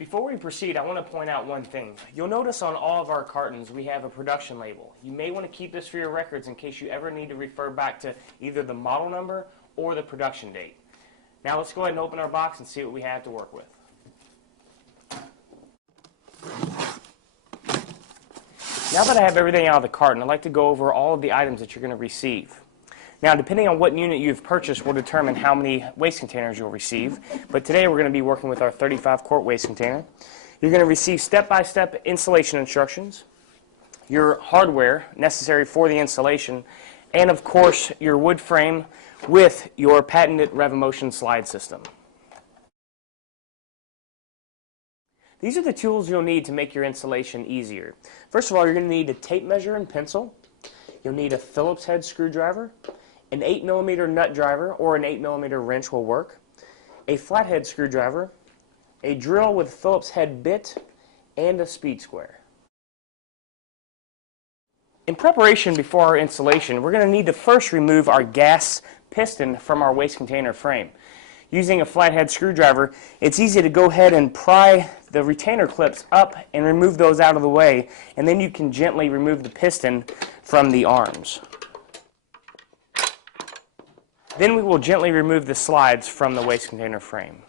Before we proceed, I want to point out one thing. You'll notice on all of our cartons we have a production label. You may want to keep this for your records in case you ever need to refer back to either the model number or the production date. Now let's go ahead and open our box and see what we have to work with. Now that I have everything out of the carton, I'd like to go over all of the items that you're going to receive. Now, depending on what unit you've purchased will determine how many waste containers you'll receive. But today we're going to be working with our 35-quart waste container. You're going to receive step-by-step installation instructions, your hardware necessary for the installation, and of course your wood frame with your patented Rev-A-Motion slide system. These are the tools you'll need to make your installation easier. First of all, you're going to need a tape measure and pencil. You'll need a Phillips head screwdriver. An 8mm nut driver or an 8mm wrench will work, a flathead screwdriver, a drill with Phillips head bit, and a speed square. In preparation before our installation, we're going to need to first remove our gas piston from our waste container frame. Using a flathead screwdriver, it's easy to go ahead and pry the retainer clips up and remove those out of the way, and then you can gently remove the piston from the arms. Then we will gently remove the slides from the waste container frame.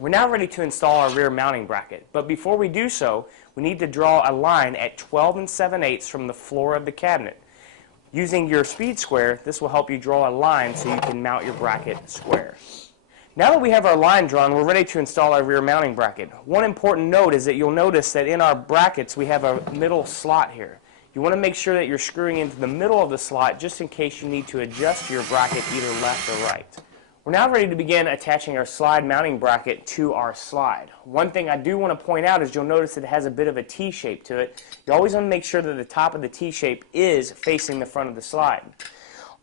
We're now ready to install our rear mounting bracket, but before we do so, we need to draw a line at 12 7/8 from the floor of the cabinet. Using your speed square, this will help you draw a line so you can mount your bracket square. Now that we have our line drawn, we're ready to install our rear mounting bracket. One important note is that you'll notice that in our brackets we have a middle slot here. You want to make sure that you're screwing into the middle of the slot just in case you need to adjust your bracket either left or right. We're now ready to begin attaching our slide mounting bracket to our slide. One thing I do want to point out is you'll notice it has a bit of a T-shape to it. You always want to make sure that the top of the T-shape is facing the front of the slide.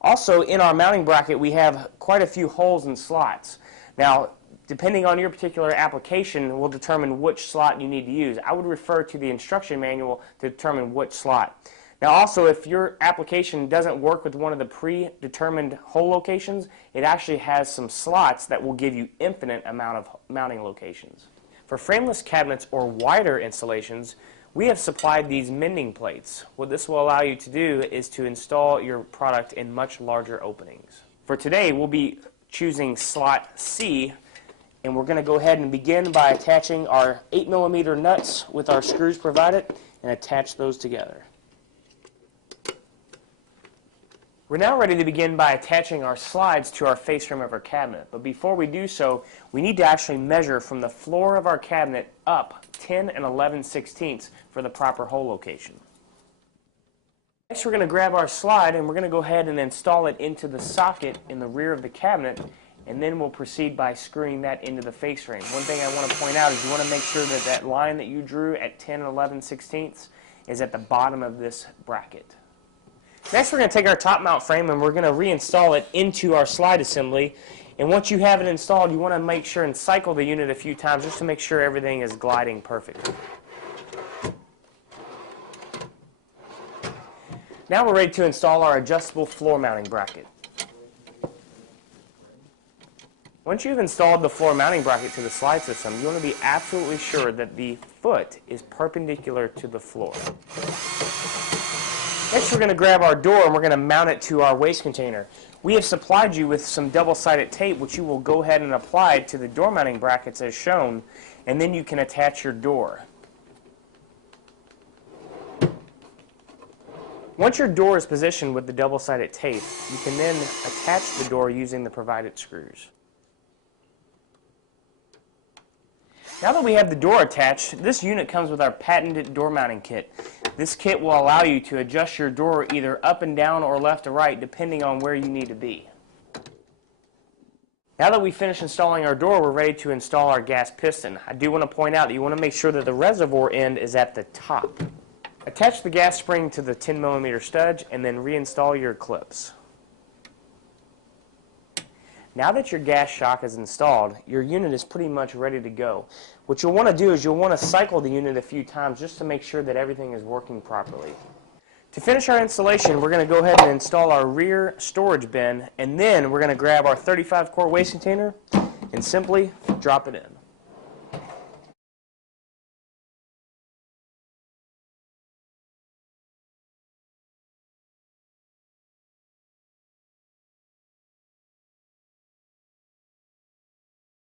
Also, in our mounting bracket we have quite a few holes and slots. Now, depending on your particular application will determine which slot you need to use. I would refer to the instruction manual to determine which slot. Now also, if your application doesn't work with one of the predetermined hole locations, it actually has some slots that will give you infinite amount of mounting locations. For frameless cabinets or wider installations, we have supplied these mending plates. What this will allow you to do is to install your product in much larger openings. For today, we'll be choosing slot C, and we're going to go ahead and begin by attaching our 8mm nuts with our screws provided and attach those together. We're now ready to begin by attaching our slides to our face frame of our cabinet, but before we do so, we need to actually measure from the floor of our cabinet up 10 11/16 for the proper hole location. Next, we're going to grab our slide and we're going to go ahead and install it into the socket in the rear of the cabinet, and then we'll proceed by screwing that into the face frame. One thing I want to point out is you want to make sure that that line that you drew at 10 11/16 is at the bottom of this bracket. Next, we're going to take our top mount frame and we're going to reinstall it into our slide assembly. And once you have it installed, you want to make sure and cycle the unit a few times just to make sure everything is gliding perfectly. Now we're ready to install our adjustable floor mounting bracket. Once you've installed the floor mounting bracket to the slide system, you want to be absolutely sure that the foot is perpendicular to the floor. Next, we're going to grab our door and we're going to mount it to our waste container. We have supplied you with some double-sided tape, which you will go ahead and apply to the door mounting brackets as shown, and then you can attach your door. Once your door is positioned with the double-sided tape, you can then attach the door using the provided screws. Now that we have the door attached, this unit comes with our patented door mounting kit. This kit will allow you to adjust your door either up and down or left to right depending on where you need to be. Now that we've finished installing our door, we're ready to install our gas piston. I do want to point out that you want to make sure that the reservoir end is at the top. Attach the gas spring to the 10mm stud and then reinstall your clips. Now that your gas shock is installed, your unit is pretty much ready to go. What you'll want to do is you'll want to cycle the unit a few times just to make sure that everything is working properly. To finish our installation, we're going to go ahead and install our rear storage bin, and then we're going to grab our 35-quart waste container and simply drop it in.